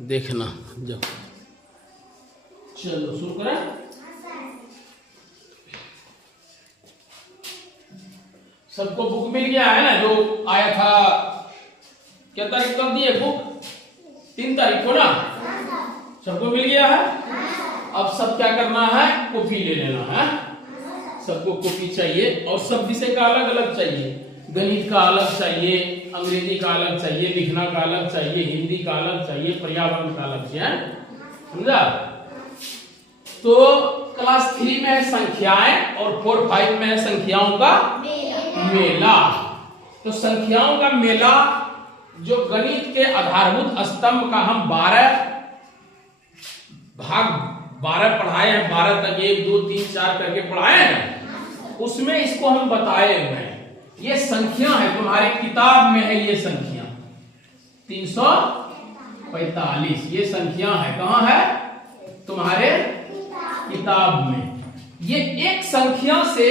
देखना जब चलो शुरू करें। सबको बुक मिल गया है ना, जो आया था। क्या तारीख कब दी है बुक? 3 तारीख को ना। सबको मिल गया है। अब सब क्या करना है, कॉपी ले लेना है। सबको कॉपी चाहिए और सब विषय का अलग अलग चाहिए। गणित का अलग चाहिए, अंग्रेजी का अलग चाहिए, लिखना का अलग चाहिए, हिंदी का अलग चाहिए, पर्यावरण का अलग चाहिए, समझा? तो क्लास 3 में है संख्याएं और 4-5 में है संख्याओं का मेला। तो संख्याओं का मेला जो गणित के आधारभूत स्तंभ का हम 12 पढ़ाए हैं, 12 तक 1 2 3 4 करके पढ़ाए हैं। उसमें इसको हम बताए हुए हैं। ये संख्या है, तुम्हारी किताब में है ये संख्या 345। ये संख्या है, कहां है? तुम्हारे किताब में। ये एक संख्या से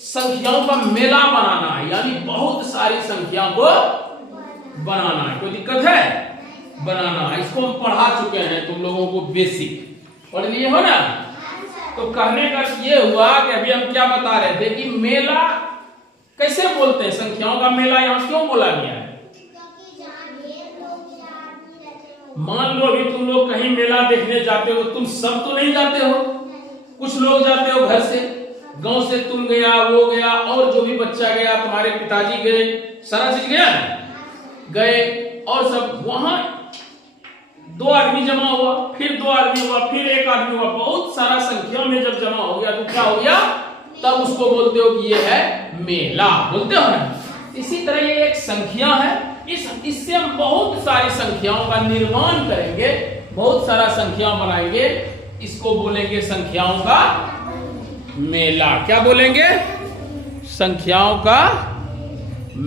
संख्याओं का मेला बनाना है, यानी बहुत सारी संख्या को बनाना है। कोई दिक्कत है? बनाना है। इसको हम पढ़ा चुके हैं, तुम लोगों को बेसिक पढ़ लिए हो ना। तो कहने का ये हुआ कि अभी हम क्या बता रहे थे कि मेला कैसे बोलते हैं। संख्याओं का मेला यहां क्यों बोला गया है? मान लो अभी तुम लोग कहीं मेला देखने जाते हो, तुम सब तो नहीं जाते हो, कुछ लोग जाते हो घर से, गांव से तुम गया, वो गया, और जो भी बच्चा गया, तुम्हारे पिताजी गए, सारा चीज गया गए, और सब वहां 2 आदमी जमा हुआ, फिर 2 आदमी हुआ, फिर 1 आदमी हुआ, बहुत सारा संख्या में जब जमा हो गया तो क्या हो गया? तब उसको बोलते हो कि ये है मेला, बोलते हो ना। इसी तरह ये एक संख्या है। इससे हम बहुत सारी संख्याओं का निर्माण करेंगे, बहुत सारा संख्या बनाएंगे। इसको बोलेंगे संख्याओं का मेला। क्या बोलेंगे? संख्याओं का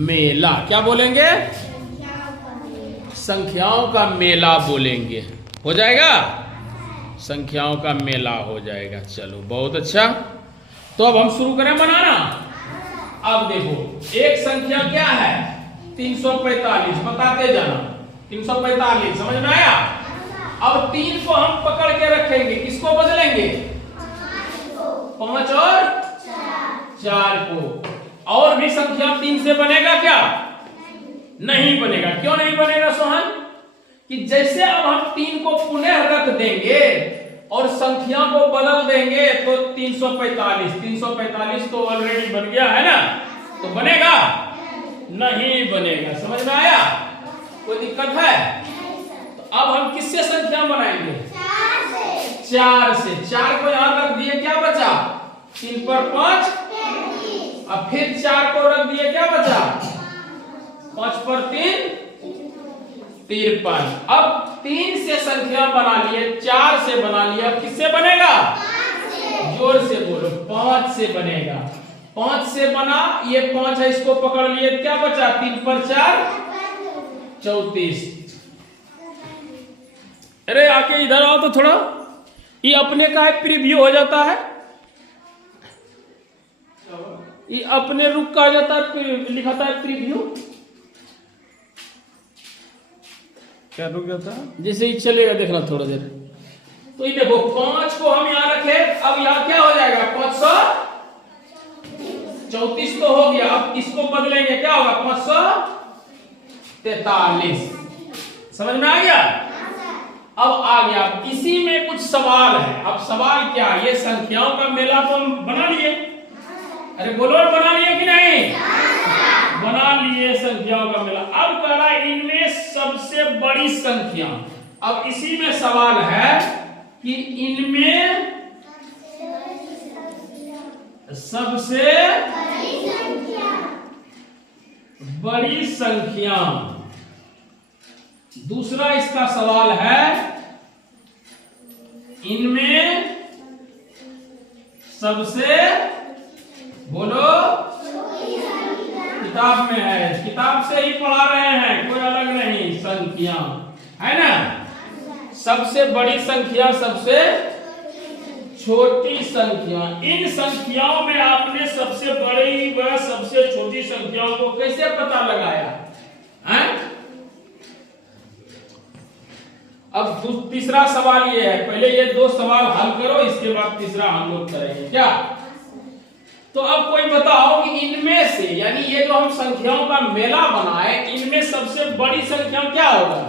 मेला। क्या बोलेंगे? संख्याओं का मेला बोलेंगे। हो जाएगा? संख्याओं का मेला हो जाएगा। चलो बहुत अच्छा। तो अब हम शुरू करें बनाना। अब देखो एक संख्या क्या है? 345। बताते जाना। 345 समझ में आया? अब 3 को हम पकड़ के रखेंगे, किसको बदलेंगे? 5 और 4 को। और भी संख्या 3 से बनेगा क्या? नहीं बनेगा। क्यों नहीं बनेगा सोहन? कि जैसे अब हम 3 को पुनः रख देंगे और संख्या को बदल देंगे तो 345 तो ऑलरेडी बन गया है ना, तो बनेगा? नहीं बनेगा। समझ में आया? कोई दिक्कत है? तो अब हम किससे संख्या बनाएंगे? 4 से। 4 को यहां रख दिए, क्या बचा? 3 पर 5। अब फिर 4 को रख दिए, क्या बचा? 5 पर 3 53। अब 3 से संख्या बना लिए, 4 से बना लिया, किससे बनेगा? जोर से बोलो। 5 से बनेगा। 5 से बना, ये 5 है, इसको पकड़ लिए, क्या बचा? 3 पर 4 34। अरे आके इधर आओ तो थोड़ा, ये अपने का है, प्रीव्यू हो जाता है, ये अपने रुक का आ जाता है, लिखाता है प्रीव्यू। क्या रुक जाता है? जैसे ही चलेगा देखना थोड़ा देर। तो ये देखो 5 को हम यहां रखे, अब यहां क्या हो जाएगा? 534 तो हो गया। अब इसको बदलेंगे, क्या होगा? 543। समझ में आ गया? अब आ गया। इसी में कुछ सवाल है। अब सवाल क्या? ये संख्याओं का मेला तो हम बना लिए। अरे बोलो, बना लिए कि नहीं? बना लिए संख्याओं का मेला। अब कह रहा है इनमें सबसे बड़ी संख्या। अब इसी में सवाल है कि इनमें सबसे बड़ी संख्या। दूसरा इसका सवाल है इनमें सबसे, बोलो, किताब में है, किताब से ही पढ़ा रहे हैं, कोई अलग नहीं, संख्या है ना। सबसे बड़ी संख्या, सबसे छोटी संख्या। इन संख्याओं में आपने सबसे बड़ी व सबसे छोटी संख्याओं को कैसे पता लगाया है? अब तीसरा सवाल ये है, पहले ये 2 सवाल हल करो, इसके बाद तीसरा हम लोग करेंगे क्या। तो अब कोई बताओ कि इनमें से, यानी ये जो हम संख्याओं का मेला बनाए, इनमें सबसे बड़ी संख्या क्या होगा?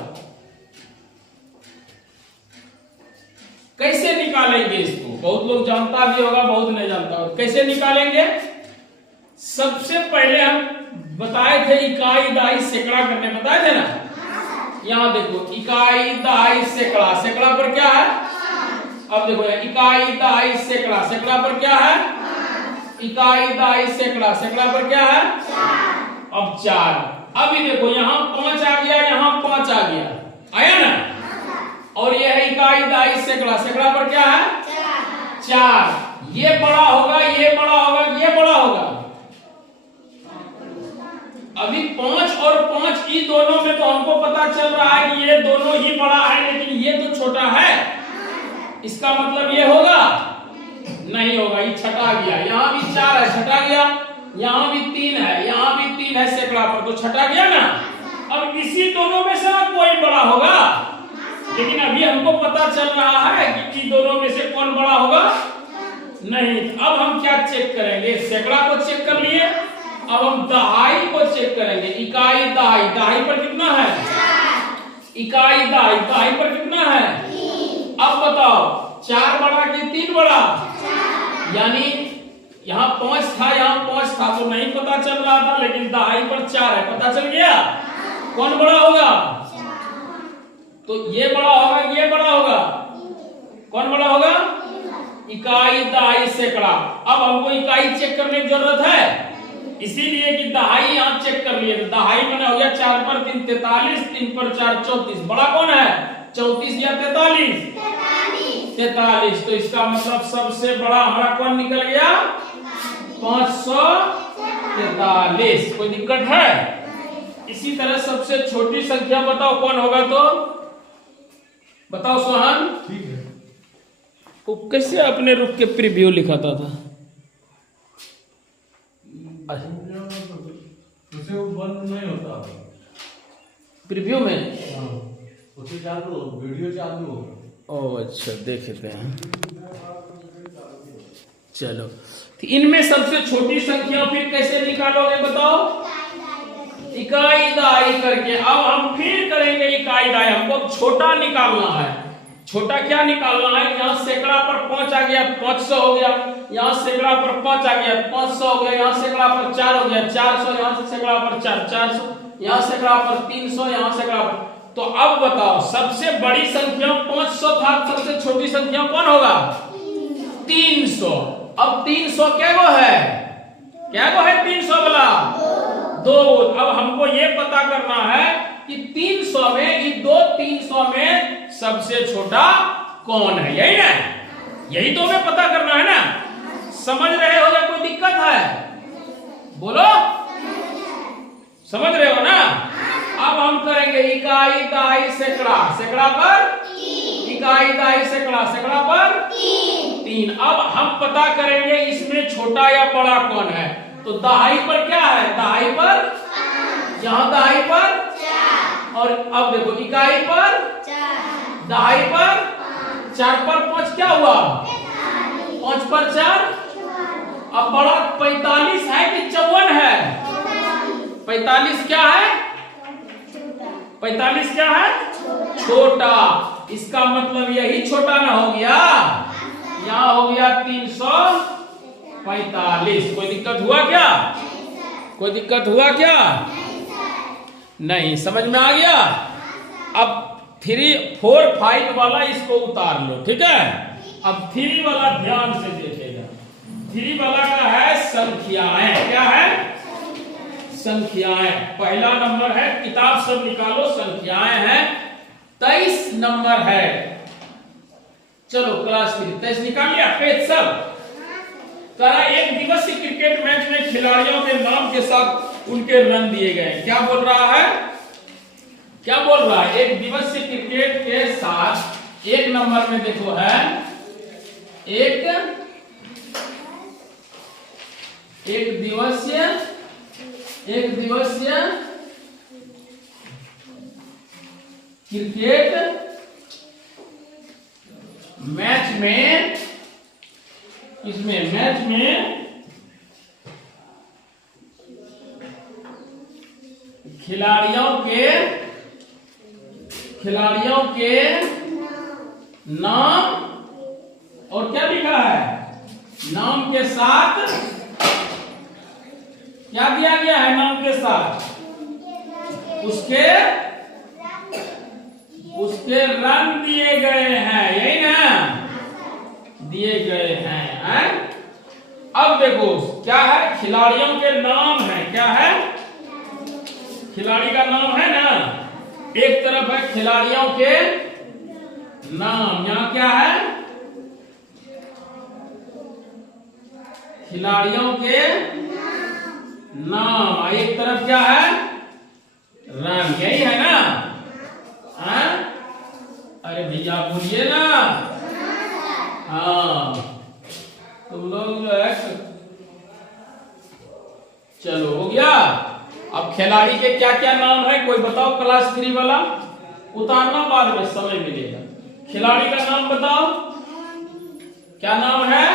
कैसे निकालेंगे इसको? बहुत लोग जानता भी होगा, बहुत नहीं जानता होगा। कैसे निकालेंगे? सबसे पहले हम बताए थे इकाई दहाई सैकड़ा करने, बताए थे ना। यहां देखो इकाई दहाई सैकड़ा, सैकड़ा पर क्या है? अब देखो इकाई दहाई सैकड़ा, सैकड़ा पर क्या है? इकाई दहाई सैकड़ा, सैकड़ा पर क्या है? 4। अब 4। अभी देखो यहाँ 5 आ गया, यहाँ 5 आ गया, आया ना। और ये है इकाई दहाई सैकड़ा, सैकड़ा पर क्या है? 4। ये बड़ा होगा, ये बड़ा होगा, ये बड़ा होगा। अभी 5 और 5 ई दोनों में तो हमको पता चल रहा है कि ये दोनों ही बड़ा है, लेकिन ये तो छोटा है। इसका मतलब ये होगा? नहीं होगा, ये छटा गया। यहाँ भी 4 है, छटा गया। यहाँ भी 3 है, यहाँ भी 3 है सैकड़ा पर, तो छटा गया ना। अब इसी दोनों में से कोई बड़ा होगा, लेकिन अभी हमको पता चल रहा है कि इन दोनों में से कौन बड़ा होगा। नहीं, अब हम क्या चेक करेंगे? सैकड़ा को चेक कर लिए, अब हम दहाई को चेक करेंगे। इकाई दहाई, दहाई पर कितना है? 4। इकाई दहाई, दहाई पर कितना है? 3। अब बताओ 4 बड़ा कि 3 बड़ा? 4। यानी यहाँ 5 था, यहाँ 5 था, तो नहीं पता चल रहा था, लेकिन दहाई पर 4 है, पता चल गया। कौन बड़ा होगा? 4। तो ये बड़ा होगा, ये बड़ा होगा। कौन बड़ा होगा? इकाई दहाई सैकड़ा। अब हमको इकाई चेक करने की जरूरत है, इसीलिए कि दहाई यहाँ चेक कर लिए। दहाई मैंने हो गया 4 पर 3 43, 3 पर 4 34। बड़ा कौन है? 34 या 43? 43। तो इसका मतलब सबसे बड़ा हमारा कौन निकल गया? 543। कोई दिक्कत है? इसी तरह सबसे छोटी संख्या बताओ कौन होगा? तो बताओ सोहन। ठीक है, वो कैसे अपने रुक के प्रीव्यू लिखाता था? उसे वो बंद नहीं होता प्रीव्यू में। उसे चालू, वीडियो चालू हो। ओह अच्छा, देखते हैं। चलो, तो इनमें सबसे छोटी संख्या फिर कैसे निकालोगे बताओ? इकाई दहाई करके। अब हम फिर करेंगे इकाई दहाई। हमको छोटा निकालना है। छोटा क्या निकालना है? यहाँ सैकड़ा पर 5 आ गया, 500 हो गया। यहाँ सैकड़ा पर 5 आ गया, 500 हो गया। यहाँ सैकड़ा पर 4 हो गया, 400। यहाँ से सैकड़ा पर 4, 400। यहाँ सैकड़ा पर 300, यहाँ सैकड़ा पर। तो अब बताओ सबसे बड़ी संख्या 500 था, सबसे छोटी संख्या कौन होगा? 300। अब 300 क्या गो है? क्या गो है 300 वाला? 2। अब हमको ये पता करना है कि 300 में, ये 300 में सबसे छोटा कौन है, यही ना? यही तो हमें पता करना है ना। समझ रहे हो या कोई दिक्कत है? बोलो, समझ रहे हो ना। अब हम करेंगे इकाई दहाई सैकड़ा, सैकड़ा पर इकाई दहाई सैकड़ा, सैकड़ा पर 3। अब हम पता करेंगे इसमें छोटा या बड़ा कौन है। तो दहाई पर क्या है? दहाई पर, यहाँ दहाई पर 4। और अब देखो इकाई पर 4, दहाई पर 4 पर 5 क्या हुआ? 5 पर 4। अब बड़ा 45 है कि 54 है? 45 क्या है? 45 क्या है? छोटा। इसका मतलब यही छोटा ना हो गया। यहाँ हो गया 345। कोई दिक्कत हुआ क्या? कोई दिक्कत हुआ क्या? नहीं, समझ में आ गया। अब 3, 4, 5 वाला इसको उतार लो, ठीक है। अब 3 वाला ध्यान से देखिएगा। 3 वाला का है संख्याएं। क्या है? संख्याएं। पहला नंबर है, किताब सब निकालो, संख्याएं हैं। 23 नंबर है। चलो क्लास 3 23 निकाल लिया पेज सब। करा एक दिवसीय क्रिकेट मैच में खिलाड़ियों के नाम के साथ उनके रन दिए गए। क्या बोल रहा है? क्या बोल रहा है? एक दिवसीय क्रिकेट के साथ 1 नंबर में देखो है एक दिवसीय क्रिकेट में इसमें मैच में खिलाड़ियों के नाम और क्या लिखा है, नाम के साथ क्या दिया गया है, नाम के साथ उसके रंग दिए गए हैं, यही ना, दिए गए हैं। अब देखो क्या है, खिलाड़ियों के नाम है, क्या है, खिलाड़ी का नाम है ना, एक तरफ है खिलाड़ियों के नाम, यहां क्या है, खिलाड़ियों के नाम, एक तरफ क्या है, रंग, यही है ना। अरे भैया बोलिए ना, हाँ तुम लोग जो है, चलो हो गया। अब खिलाड़ी के क्या क्या नाम है, कोई बताओ, क्लास 3 वाला, उतारना बाद में समय मिलेगा। खिलाड़ी का नाम बताओ, क्या नाम है,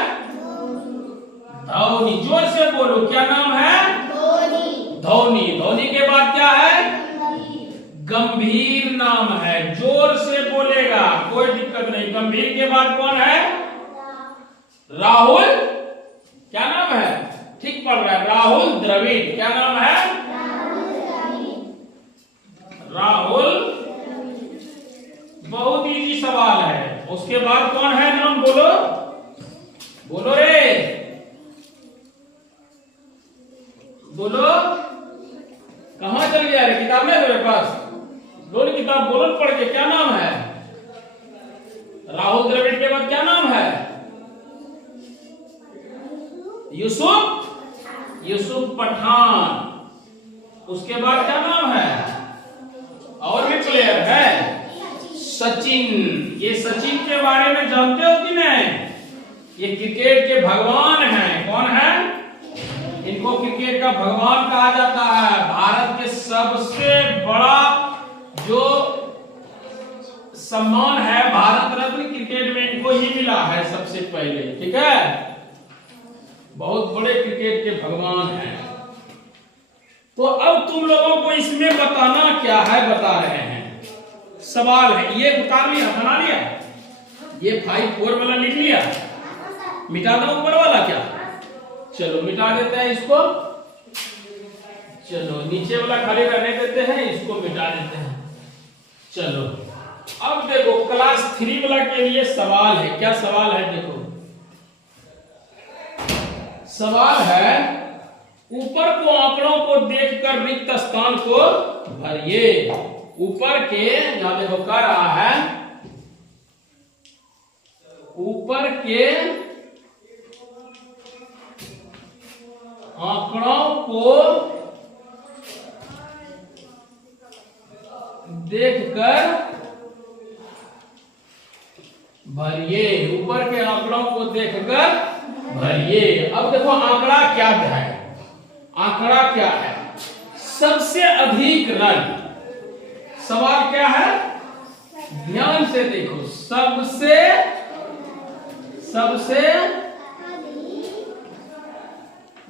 धोनी, जोर से बोलो, क्या नाम है, धोनी। धोनी के बाद क्या है, गंभीर नाम है, जोर से बोलेगा, कोई दिक्कत नहीं। गंभीर के बाद कौन है, राहुल, क्या नाम है, ठीक पढ़ रहा है, राहुल द्रविड़, क्या नाम है, राहुल, बहुत इजी सवाल है। उसके बाद कौन है, नाम बोलो, बोलो रे, बोलो, कहां चल गया रे, किताब है मेरे पास, दोनों किताब बोलो पढ़ के, क्या नाम है, राहुल द्रविड़ के बाद क्या नाम है, यूसुफ पठान। उसके बाद क्या नाम है, और भी प्लेयर है, सचिन। ये सचिन के बारे में जानते हो कि नहीं, ये क्रिकेट के भगवान हैं, कौन है, इनको क्रिकेट का भगवान कहा जाता है। भारत के सबसे बड़ा जो सम्मान है, भारत रत्न, क्रिकेट में इनको ही मिला है सबसे पहले, ठीक है, बहुत बड़े क्रिकेट के भगवान हैं। तो अब तुम लोगों को इसमें बताना क्या है, बता रहे हैं, सवाल है, ये उतार लिया, बना लिया, ये 5-4 वाला लिख लिया, मिटा दो ऊपर वाला, क्या, चलो मिटा देते हैं इसको, चलो नीचे वाला खाली रहने देते हैं, इसको मिटा देते हैं। चलो अब देखो क्लास 3 वाला के लिए सवाल है, क्या सवाल है, देखो सवाल है, ऊपर को आंकड़ों को देखकर रिक्त स्थान को भरिए। ऊपर के, यहां देखो क्या रहा है, ऊपर के आंकड़ों को देखकर भरिए, ऊपर के आंकड़ों को देखकर भरिए। अब देखो आंकड़ा क्या है, आंकड़ा क्या है, सबसे अधिक रन, सवाल क्या है, ध्यान से देखो,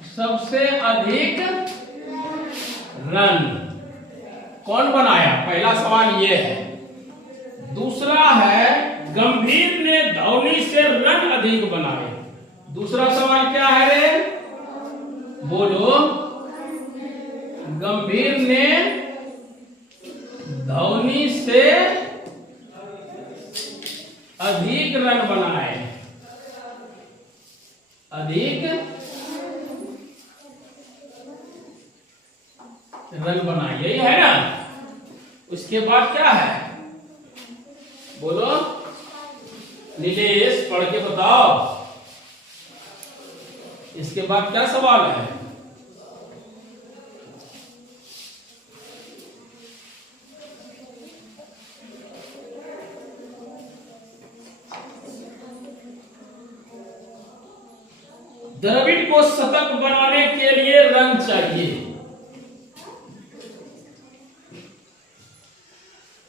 सबसे अधिक रन कौन बनाया, पहला सवाल ये है। दूसरा है, गंभीर ने धोनी से रन अधिक बनाए। दूसरा सवाल क्या है रे, बोलो, गंभीर ने धोनी से अधिक रन बनाए, अधिक रन बनाए, यही है ना। उसके बाद क्या है, बोलो नीलेश, पढ़ के बताओ, इसके बाद क्या सवाल है, द्रविड़ को शतक बनाने के लिए रन चाहिए।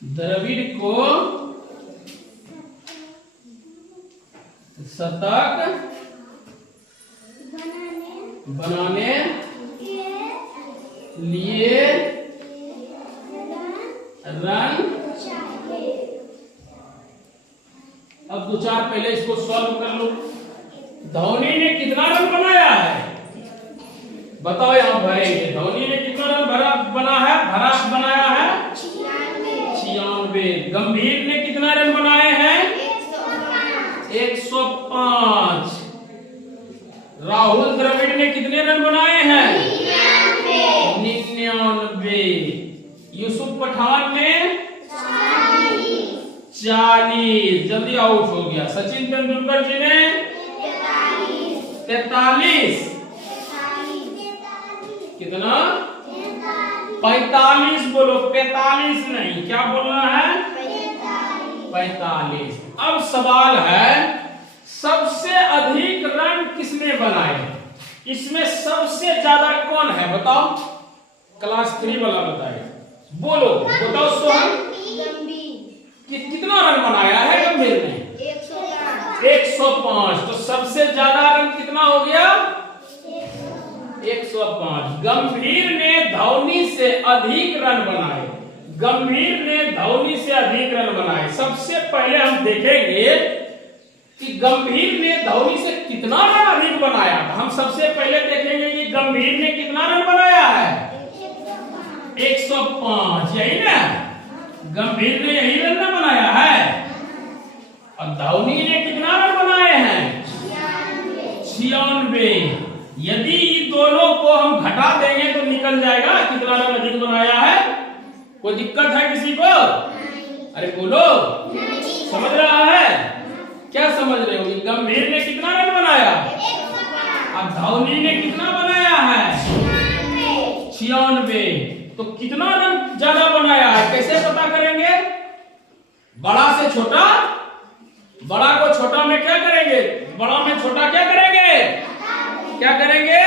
द्रविड़ को शतक बनाने लिए रन। अब दो चार पहले इसको सॉल्व कर लो। धोनी ने कितना रन बनाया है बताओ, यहां भरेंगे। धोनी ने कितना रन बनाया है 96। गंभीर ने कितना रन बनाए हैं 105। राहुल द्रविड़ ने कितने रन बनाए हैं 99। यूसुफ पठान ने 40। जल्दी आउट हो गया। सचिन तेंदुलकर जी ने 43। कितना 45 बोलो, 45 नहीं, क्या बोलना है 45। अब सवाल है सबसे अधिक रन किसने बनाए, इसमें सबसे ज्यादा कौन है बताओ। क्लास 3 वाला बताए, बोलो बताओ सोहन। कितना रन बनाया है गंभीर ने 105। तो सबसे ज्यादा रन कितना हो गया 105। गंभीर ने धोनी से अधिक रन बनाए। गंभीर ने धोनी से अधिक रन बनाए। सबसे पहले हम देखेंगे कि गंभीर ने धोनी से कितना रन अधिक बनाया। हम सबसे पहले देखेंगे कि गंभीर ने कितना रन बनाया है 105, यही ना। गंभीर ने यही रन बनाया है। और धोनी ने कितना रन बनाए हैं 96। यदि इन दोनों को हम घटा देंगे तो निकल जाएगा कितना रन अधिक बनाया है। कोई दिक्कत है किसी को? अरे बोलो, समझ रहा है? क्या समझ रहे हो? गंभीर ने कितना रन बनाया और धोनी ने कितना बनाया है 96। तो कितना रन ज्यादा बनाया है कैसे पता करेंगे? बड़ा से छोटा, बड़ा को छोटा में क्या करेंगे, बड़ा में छोटा क्या करेंगे, क्या करेंगे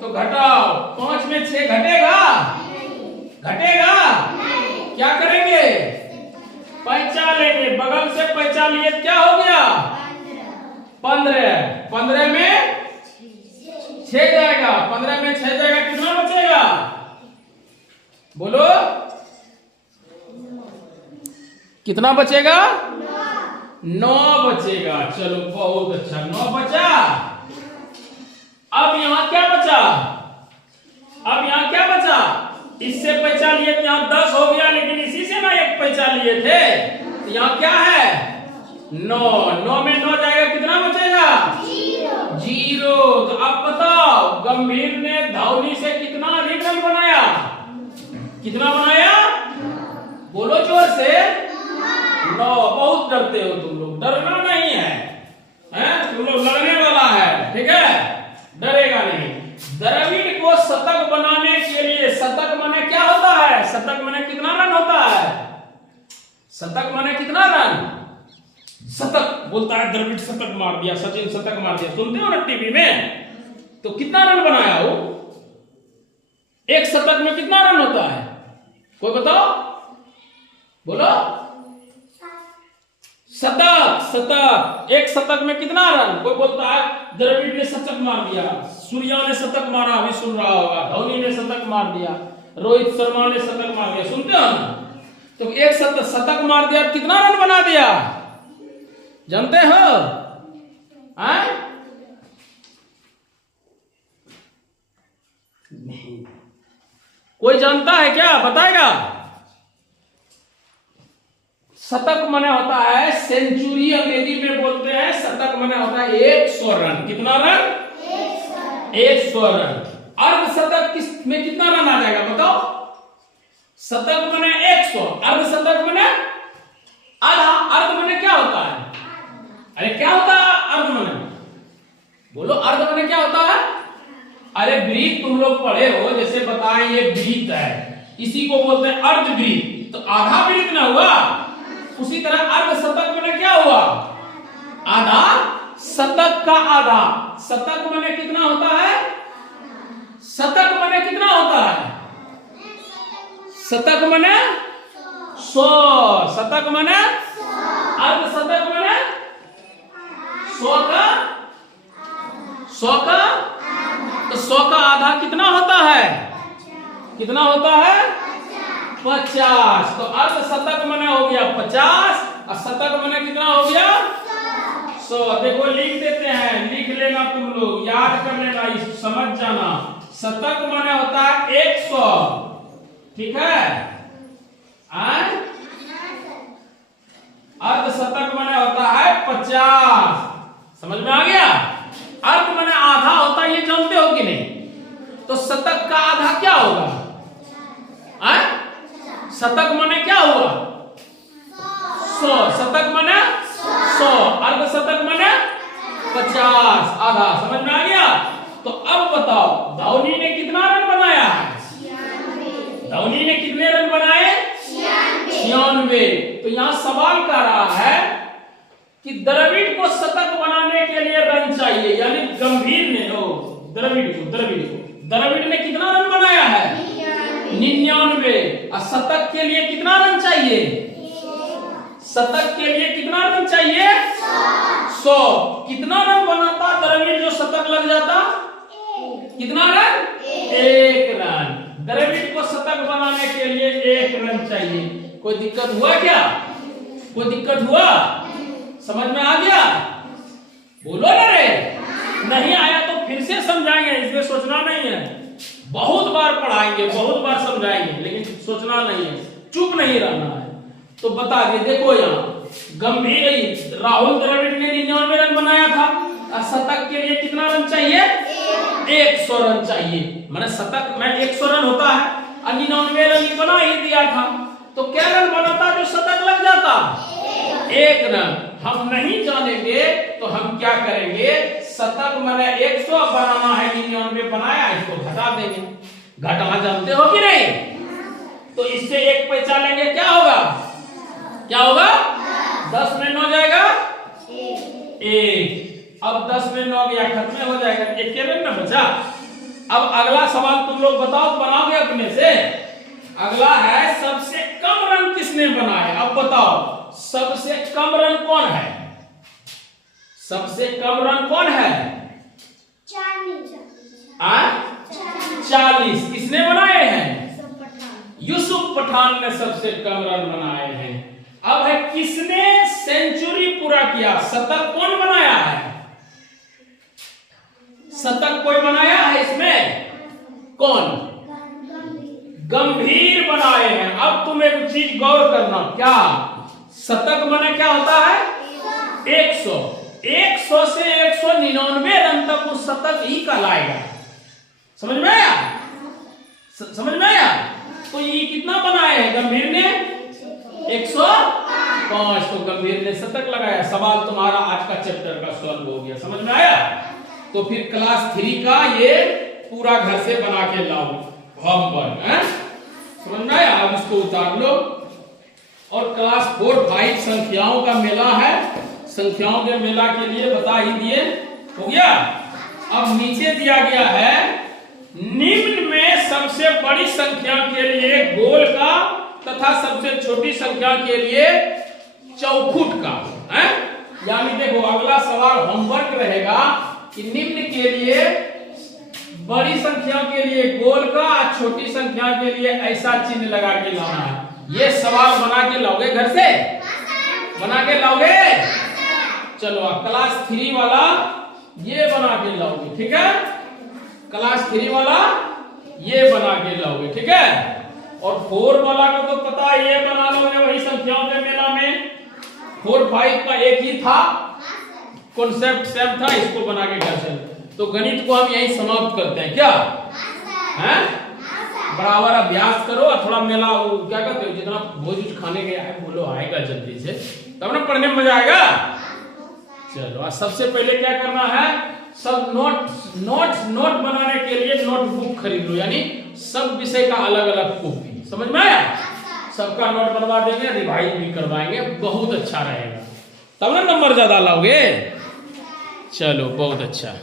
तो घटाओ। 5 में 6 घटेगा, घटेगा क्या करेंगे पैंचा लेंगे, बगल से पैंचा लिए क्या हो गया 15। 15 में 6 जाएगा, 15 में 6 जाएगा, कितना बचेगा बोलो, कितना बचेगा 9 बचेगा। चलो बहुत अच्छा, 9 बचा। अब यहां क्या बचा, अब यहां क्या बचा, इससे पैसा लिए तो यहां 10 हो गया, लेकिन इसी से ना एक पैसा लिए थे तो यहां क्या है 9। 9 में 9 जाएगा, कितना बचेगा 0। तो अब बताओ गंभीर ने धोनी से कितना अधिक रन बनाया, कितना बनाया बोलो जोर से 9। बहुत डरते हो तुम लोग, डरना नहीं है, तुम लोग लड़ने वाला है, ठीक है, डरेगा नहीं। द्रविड़ को शतक बनाने के लिए, शतक माने क्या होता है, शतक माने कितना रन होता है, शतक माने कितना रन, शतक बोलता है द्रविड़ शतक मार दिया, सचिन शतक मार दिया, सुनते हो ना टीवी में। तो कितना रन बनाया वो, एक शतक में कितना रन होता है कोई बताओ बोलो, शतक, शतक एक शतक में कितना रन, कोई बोलता है द्रविड़ ने शतक मार दिया, सूर्या ने शतक मारा, अभी सुन रहा होगा, धोनी ने शतक मार दिया, रोहित शर्मा ने शतक मार दिया, सुनते हो ना। तो एक शतक मार दिया, कितना रन बना दिया जानते हो नहीं, कोई जानता है क्या बताएगा। शतक माने होता है सेंचुरी, अंग्रेजी में बोलते हैं। शतक माने होता है 100 रन। कितना रन 100 रन। अर्धशतक किस में कितना रन आ जाएगा बताओ। शतक माने 100, अर्धशतक माने आधा। अर्ध माने क्या होता है, अरे क्या होता है अर्ध माने बोलो, अर्ध माने क्या होता है। अरे वृत्त तुम लोग पढ़े हो, जैसे बताएं ये वृत्त है, इसी को बोलते हैं अर्धवृत्त, तो आधा वृत्त ना हुआ। उसी तरह अर्धशतक माने क्या हुआ आधा, शतक का आधा। शतक माने कितना होता है, शतक माने कितना होता है, शतक माने 100, शतक माने अर्धशतक माने 100 का 100 का तो 100 का आधा कितना होता है? कितना होता है? 50। तो अर्ध शतक मने हो गया 50 और शतक मने कितना हो गया? 100। देखो लिख देते हैं, लिख लेना तुम लोग, याद कर लेना, इस समझ जाना। शतक मने होता है 100, ठीक है? अर्ध शतक मने होता है 50। समझ में आ गया? अर्ध मने आधा होता है, ये जानते हो कि नहीं? तो शतक का आधा क्या होगा? शतक मने क्या हुआ? 100। शतक मने 100, अर्ध शतक मने 50, आधा। समझ में आ गया? तो अब बताओ धौनी ने कितना रन बनाया है? धौनी ने कितने रन बनाए? 96। तो यहां सवाल कर रहा है कि द्रविड़ को शतक बनाने के लिए रन चाहिए, यानी गंभीर ने द्रविड़ ने कितना रन बनाया है? 99। और शतक के लिए कितना रन चाहिए? शतक के लिए कितना रन चाहिए? 100। कितना रन बनाता द्रविड़ जो शतक लग जाता? कितना रन? 1 रन। द्रविड़ को शतक बनाने के लिए 1 रन चाहिए। कोई दिक्कत हुआ क्या? कोई दिक्कत हुआ? समझ में आ गया? बोलो ना रे। नहीं आया तो फिर से समझाएंगे, इसमें सोचना नहीं है। बहुत बार पढ़ाएंगे, बहुत बार समझाएंगे, लेकिन सोचना नहीं है, चुप नहीं रहना है। तो बता दिए। देखो यहाँ गंभीर राहुल द्रविड़ ने 99 रन बनाया था और शतक के लिए कितना रन चाहिए? 100 रन चाहिए। मैंने शतक में 100 रन होता है और 99 रन बना ही दिया था, तो क्या रन बनाता जो शतक लग जाता? 1 रन। हम नहीं जानेंगे तो हम क्या करेंगे? शतक मैंने 100 बनाना है, 99 बनाया, इसको घटा देंगे। घटाना जानते हो कि नहीं? तो इससे 1 पैसा लेंगे, क्या होगा? क्या होगा? 10 में 9 जाएगा 1। अब 10 में 9 गया, खत्म हो जाएगा, 1 रन ना बचा। अब अगला सवाल तुम लोग बताओ, बनाओगे अपने से? अगला है सबसे कम रन किसने बनाए? अब बताओ सबसे कम रन कौन है? सबसे कम रन कौन है? 40। किसने बनाए हैं? यूसुफ पठान ने सबसे कम रन बनाए हैं। अब है किसने सेंचुरी पूरा किया? शतक कौन बनाया है? शतक कोई बनाया है इसमें? कौन? गंभीर बनाए हैं। अब तुम एक चीज गौर करना, क्या शतक माने क्या होता है? 100। 100 से 199 रन तक उस शतक ही कहलाएगा। समझ में आया? समझ में आया? तो ये कितना बनाए हैं गंभीर ने? 105। तो गंभीर ने शतक लगाया। सवाल तुम्हारा आज का चैप्टर का सॉल्व हो गया। समझ में आया? तो फिर क्लास 3 का ये पूरा घर से बना के लाओ होमवर्क है। समझ में आया? अब इसको उतार लो। और क्लास 4-5 संख्याओं का मेला है। संख्याओं के मेला के लिए बता ही दिए, हो गया। अब नीचे दिया गया है निम्न में सबसे बड़ी संख्या के लिए गोल का तथा सबसे छोटी संख्या के लिए चौखुट का है। यानी देखो अगला सवाल होमवर्क रहेगा कि निम्न के लिए बड़ी संख्या के लिए गोल का, छोटी संख्या के लिए ऐसा चिन्ह लगा के लाना है। ये सवाल बना के लाओगे घर से? बना के लाओगे? चलो क्लास 3 वाला ये बना के लाओगे, ठीक है? क्लास 3 वाला ये बना के लाओगे, ठीक है? और 4 वाला को तो पता है, ये बना लोगे वही संख्याओं के मेला में। 4-5 का एक ही था, कॉन्सेप्ट सेम था, इसको बना के घर से। तो गणित को हम यही समाप्त करते हैं क्या? हैं? बराबर अभ्यास करो और थोड़ा मेला वो क्या कहते हो, जितना भोज खाने गया है बोलो आएगा जल्दी से, तब ना पढ़ने में मजा आएगा। चलो आज सबसे पहले क्या करना है, सब नोट बनाने के लिए नोटबुक खरीद लो, यानी सब विषय का अलग अलग कॉपी। समझ में आया? सबका नोट बनवा देंगे, रिवाइज भी करवाएंगे, बहुत अच्छा रहेगा, तब ना नंबर ज्यादा लाओगे। चलो बहुत अच्छा।